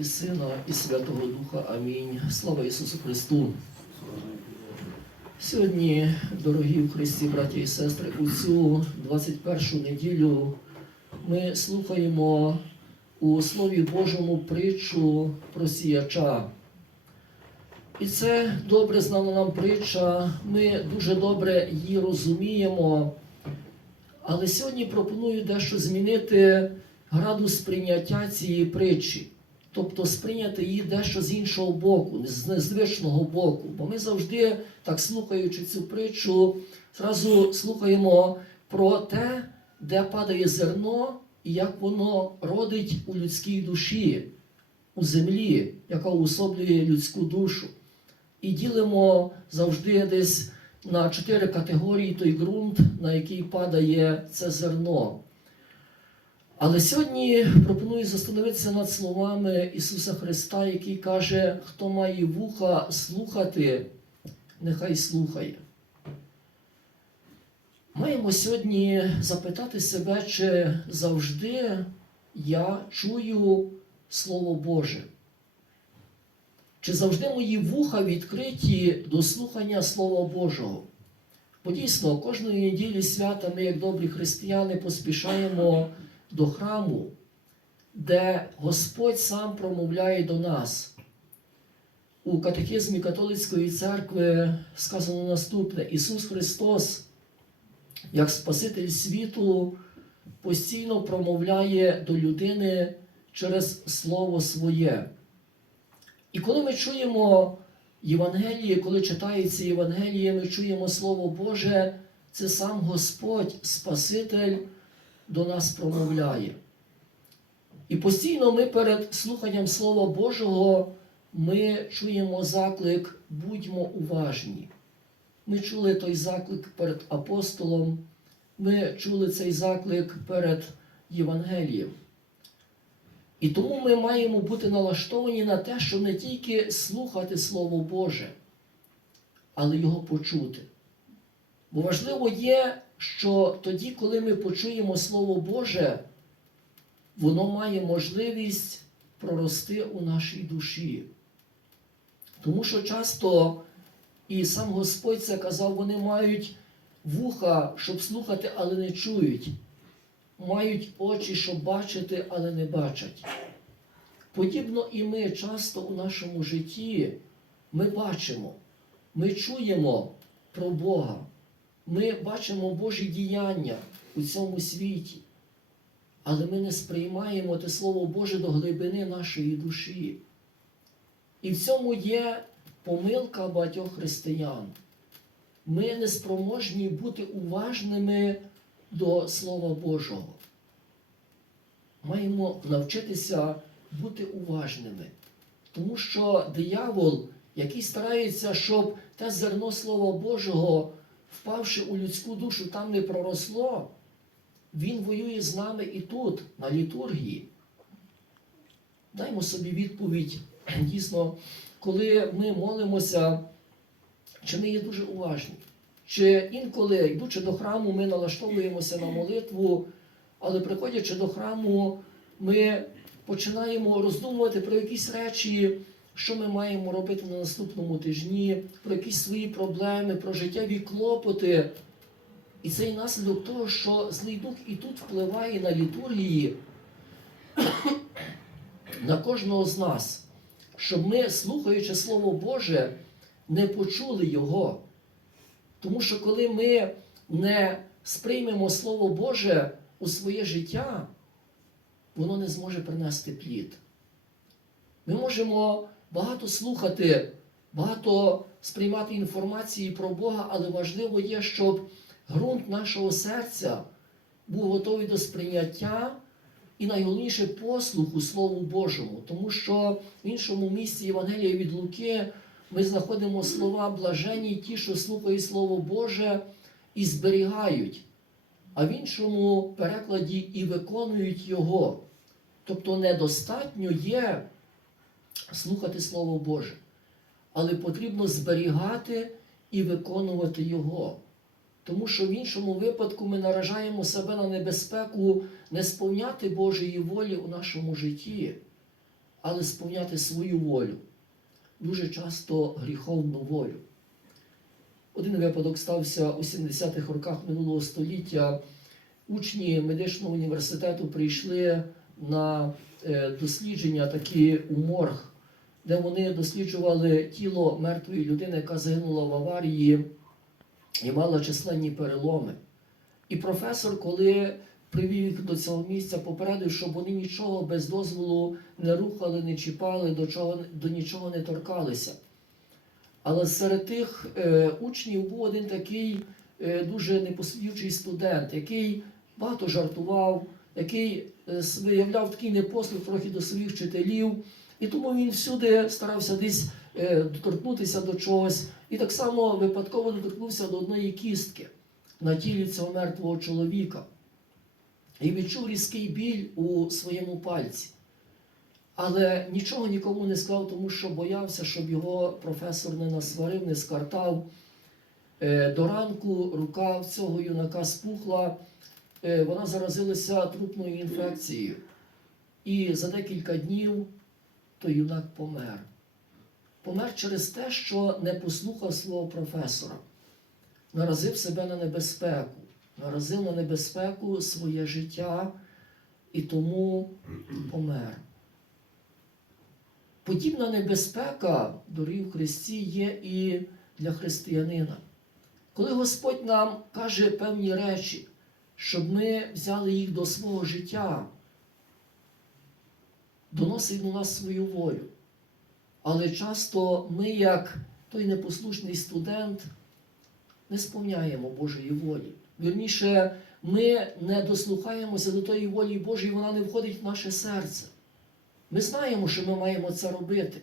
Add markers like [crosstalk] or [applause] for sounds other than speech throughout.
і Сина, і Святого Духа. Амінь. Слава Ісусу Христу. Сьогодні, дорогі в Христі, браті і сестри, у цю 21 неділю ми слухаємо у Слові Божому притчу про сіяча. І це добре знана нам притча, ми дуже добре її розуміємо. Але сьогодні пропоную дещо змінити градус сприйняття цієї притчі. Тобто сприйняти її дещо з іншого боку, з незвичного боку. Бо ми завжди, так слухаючи цю притчу, зразу слухаємо про те, де падає зерно і як воно родить у людській душі, у землі, яка уособлює людську душу. І ділимо завжди десь на чотири категорії той ґрунт, на який падає це зерно. Але сьогодні пропоную застановитися над словами Ісуса Христа, який каже, хто має вуха слухати, нехай слухає. Маємо сьогодні запитати себе, чи завжди я чую Слово Боже. Чи завжди мої вуха відкриті до слухання Слова Божого? Бо дійсно, кожної неділі свята ми, як добрі християни, поспішаємо до храму, де Господь сам промовляє до нас. У катехизмі католицької церкви сказано наступне: Ісус Христос, як Спаситель світу, постійно промовляє до людини через Слово Своє. І коли ми чуємо Євангеліє, коли читається Євангеліє, ми чуємо Слово Боже, це сам Господь, Спаситель, до нас промовляє. І постійно ми перед слуханням Слова Божого ми чуємо заклик будьмо уважні. Ми чули той заклик перед апостолом, ми чули цей заклик перед Євангелієм. І тому ми маємо бути налаштовані на те, щоб не тільки слухати Слово Боже, але його почути. Бо важливо є, що тоді, коли ми почуємо Слово Боже, воно має можливість прорости у нашій душі. Тому що часто, і сам Господь це казав, вони мають вуха, щоб слухати, але не чують. Мають очі, щоб бачити, але не бачать. Подібно і ми часто у нашому житті ми бачимо, ми чуємо про Бога, ми бачимо Божі діяння у цьому світі, але ми не сприймаємо те Слово Боже до глибини нашої душі. І в цьому є помилка багатьох християн. Ми не спроможні бути уважними до Слова Божого. Маємо навчитися бути уважними. Тому що диявол, який старається, щоб те зерно Слова Божого, впавши у людську душу, там не проросло, він воює з нами і тут, на літургії. Даймо собі відповідь, дійсно, коли ми молимося, чи ми є дуже уважні. Чи інколи, йдучи до храму, ми налаштовуємося на молитву, але приходячи до храму, ми починаємо роздумувати про якісь речі, що ми маємо робити на наступному тижні, про якісь свої проблеми, про життєві клопоти. І це і наслідок того, що злий дух і тут впливає на літургії [coughs] на кожного з нас, щоб ми, слухаючи Слово Боже, не почули Його. Тому що коли ми не сприймемо Слово Боже у своє життя, воно не зможе принести плід. Ми можемо багато слухати, багато сприймати інформації про Бога, але важливо є, щоб ґрунт нашого серця був готовий до сприйняття і найголовніше послуху Слову Божому. Тому що в іншому місці Євангелія від Луки ми знаходимо слова блажені, ті, що слухають Слово Боже і зберігають, а в іншому перекладі і виконують Його. Тобто недостатньо є слухати Слово Боже, але потрібно зберігати і виконувати Його. Тому що в іншому випадку ми наражаємо себе на небезпеку не сповняти Божої волі у нашому житті. але сповняти свою волю, дуже часто гріховну волю. Один випадок стався у 70-х роках минулого століття. Учні медичного університету прийшли на дослідження такі у морг, де вони досліджували тіло мертвої людини, яка загинула в аварії і мала численні переломи. І професор, коли привів їх до цього місця, попередив, щоб вони нічого без дозволу не рухали, не чіпали, до, чого, до нічого не торкалися. Але серед тих е, учнів був один такий е, дуже непослідючий студент, який багато жартував, який е, виявляв такий непослух трохи до своїх вчителів, і тому він всюди старався десь е, доторкнутися до чогось, і так само випадково доторкнувся до одної кістки на тілі цього мертвого чоловіка. І відчув різкий біль у своєму пальці. Але нічого нікому не сказав, тому що боявся, щоб його професор не насварив, не скартав. Е, До ранку рука в цього юнака спухла, вона заразилася трупною інфекцією. І за декілька днів той юнак помер. Помер через те, що не послухав свого професора, наразив себе на небезпеку, наразив на небезпеку своє життя і тому помер. Подібна небезпека, дорогі в Христі, є і для християнина. Коли Господь нам каже певні речі, щоб ми взяли їх до свого життя, доносить до нас свою волю. Але часто ми, як той непослушний студент, не сповняємо Божої волі. Вірніше, ми не дослухаємося до тої волі Божої, вона не входить в наше серце. Ми знаємо, що ми маємо це робити,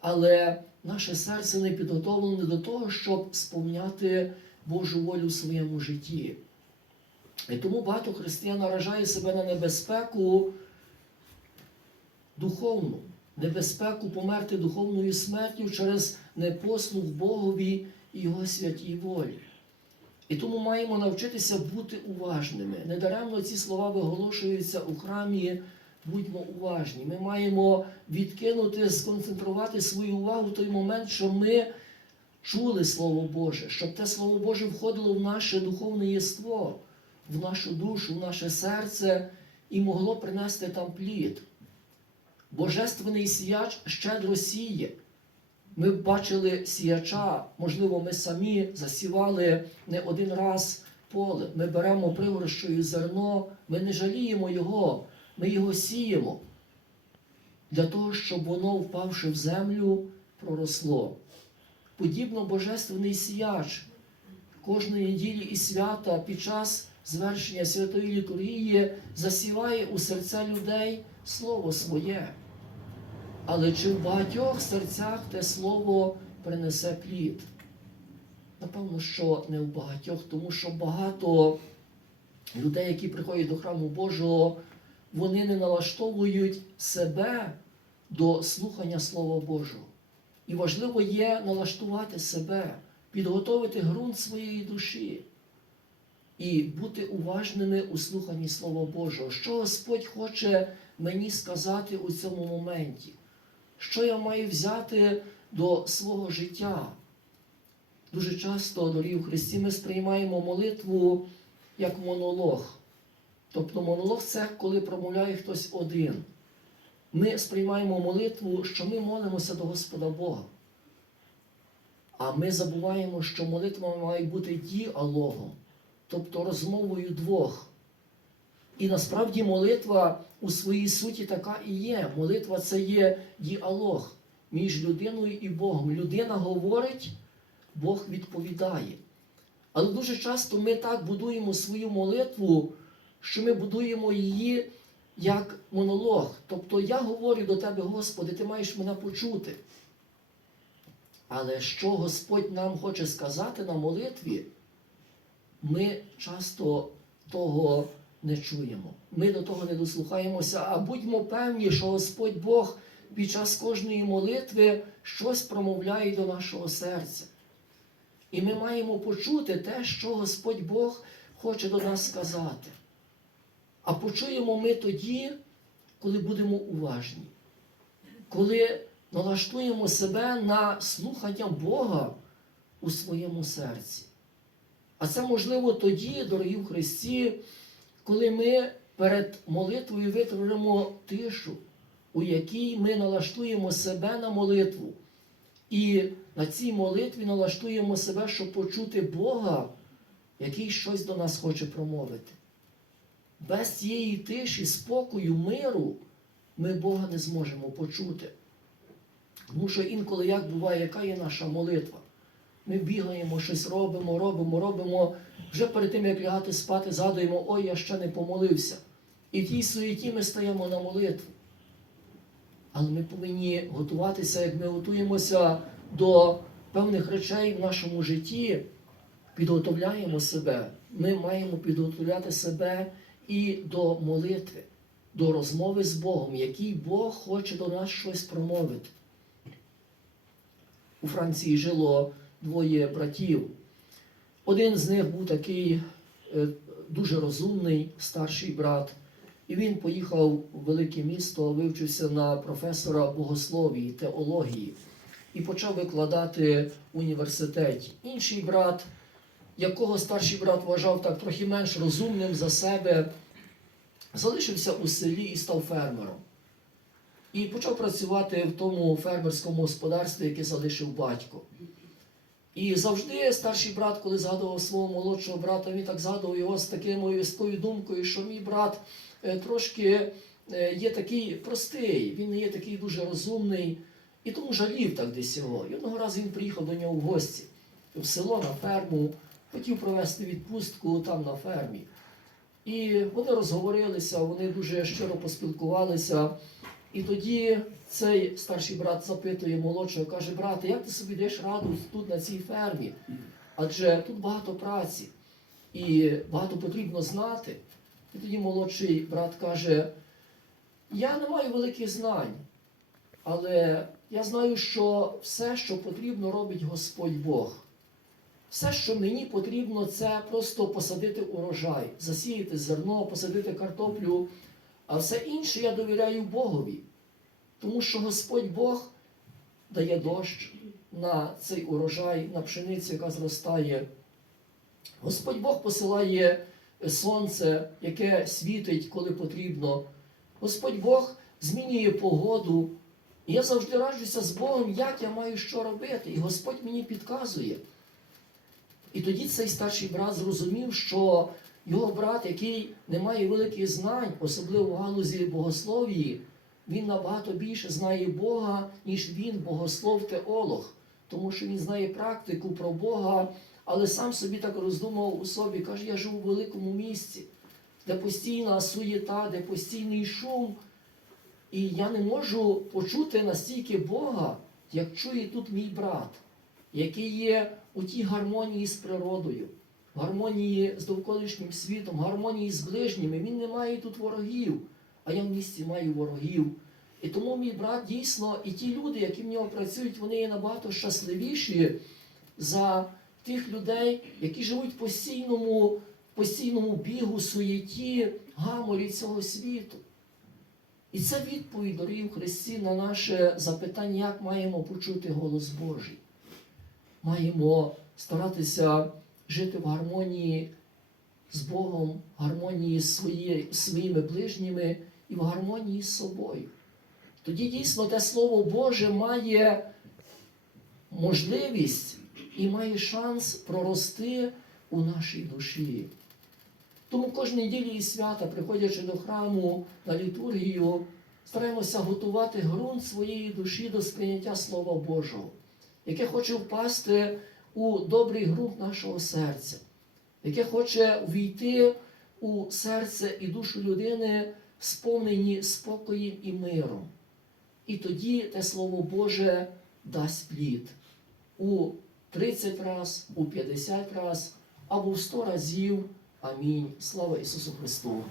але наше серце не підготовлене до того, щоб сповняти Божу волю в своєму житті. І тому багато християн наражає себе на небезпеку духовну, небезпеку померти духовною смертю через непослух Богові і Його святій волі. І тому маємо навчитися бути уважними. Недаремно ці слова виголошуються у храмі. Будьмо уважні. Ми маємо відкинути, сконцентрувати свою увагу в той момент, що ми чули Слово Боже, щоб те Слово Боже входило в наше духовне єство, в нашу душу, в наше серце і могло принести там плід. Божественний сіяч щедро сіє. Ми бачили сіяча, можливо, ми самі засівали не один раз поле. Ми беремо пригорщою зерно, ми не жаліємо його, ми його сіємо для того, щоб воно, впавши в землю, проросло. Подібно божественний сіяч кожної неділі і свята під час звершення святої літургії засіває у серця людей слово своє. Але чи в багатьох серцях те слово принесе плід? Напевно, що не в багатьох, тому що багато людей, які приходять до храму Божого, вони не налаштовують себе до слухання Слова Божого. І важливо є налаштувати себе, підготовити ґрунт своєї душі і бути уважними у слуханні Слова Божого. Що Господь хоче мені сказати у цьому моменті? Що я маю взяти до свого життя? Дуже часто, дорогі в Христі, ми сприймаємо молитву як монолог. Тобто монолог це коли промовляє хтось один. Ми сприймаємо молитву, що ми молимося до Господа Бога. А ми забуваємо, що молитва має бути діалогом, тобто розмовою двох. І насправді молитва у своїй суті така і є. Молитва це є діалог між людиною і Богом. Людина говорить, Бог відповідає. Але дуже часто ми так будуємо свою молитву, що ми будуємо її як монолог. Тобто я говорю до тебе, Господи, ти маєш мене почути. Але що Господь нам хоче сказати на молитві, ми часто того не чуємо. Ми до того не дослухаємося, а будьмо певні, що Господь Бог під час кожної молитви щось промовляє до нашого серця. І ми маємо почути те, що Господь Бог хоче до нас сказати. А почуємо ми тоді, коли будемо уважні. коли налаштуємо себе на слухання Бога у своєму серці. А це можливо тоді, дорогі в Христі, коли ми перед молитвою витворимо тишу, у якій ми налаштуємо себе на молитву. І на цій молитві налаштуємо себе, щоб почути Бога, який щось до нас хоче промовити. Без цієї тиші, спокою, миру ми Бога не зможемо почути. Тому що інколи як буває, яка є наша молитва? Ми бігаємо, щось робимо, робимо, робимо. Вже перед тим, як лягати спати, згадуємо, ой, я ще не помолився. І в тій суеті ми стаємо на молитву. Але ми повинні готуватися, як ми готуємося до певних речей в нашому житті, підготовляємо себе. Ми маємо підготовляти себе і до молитви, до розмови з Богом, який Бог хоче до нас щось промовити. У Франції жило двоє братів. Один з них був такий е, дуже розумний старший брат, і він поїхав у велике місто, вивчився на професора богословії, теології і почав викладати в університеті. Інший брат, якого старший брат вважав так трохи менш розумним за себе, залишився у селі і став фермером. І почав працювати в тому фермерському господарстві, яке залишив батько. І завжди старший брат, коли згадував свого молодшого брата, він так згадував його з такою, такою думкою, що мій брат е, трошки е, є такий простий, він не є такий дуже розумний, і тому жалів так десь його. І одного разу він приїхав до нього в гості в село на ферму, хотів провести відпустку там на фермі. І вони розговорилися, вони дуже щиро поспілкувалися. І тоді цей старший брат запитує молодшого, каже, брате, як ти собі даєш раду тут на цій фермі? Адже тут багато праці і багато потрібно знати. І тоді молодший брат каже, я не маю великих знань, але я знаю, що все, що потрібно, робить Господь Бог. Все, що мені потрібно, це просто посадити урожай, засіяти зерно, посадити картоплю, а все інше я довіряю Богові. Тому що Господь Бог дає дощ на цей урожай, на пшеницю, яка зростає. Господь Бог посилає сонце, яке світить, коли потрібно. Господь Бог змінює погоду. Я завжди раджуся з Богом, як я маю що робити. І Господь мені підказує. І тоді цей старший брат зрозумів, що його брат, який не має великих знань, особливо в галузі богословії, він набагато більше знає Бога, ніж він, богослов-теолог, тому що він знає практику про Бога, але сам собі так роздумав у собі, каже, я живу в великому місці, де постійна суєта, де постійний шум. І я не можу почути настільки Бога, як чує тут мій брат, який є у тій гармонії з природою, гармонії з довколишнім світом, гармонії з ближніми. Він не має тут ворогів, а я в місті маю ворогів. І тому мій брат дійсно, і ті люди, які в нього працюють, вони є набагато щасливіші за тих людей, які живуть в постійному, постійному бігу, суєті, гаморі цього світу. І це відповідь, дорогі в Христі, на наше запитання, як маємо почути голос Божий. Маємо старатися жити в гармонії з Богом, в гармонії з свої, своїми ближніми і в гармонії з собою. Тоді дійсно те Слово Боже має можливість і має шанс прорости у нашій душі. Тому кожної неділі і свята, приходячи до храму на літургію, стараємося готувати ґрунт своєї душі до сприйняття Слова Божого, яке хоче впасти у добрий ґрунт нашого серця, яке хоче війти у серце і душу людини, сповнені спокоєм і миром. І тоді те Слово Боже дасть плід у 30 раз, у 50 раз або в 100 разів. Амінь. Слава Ісусу Христу!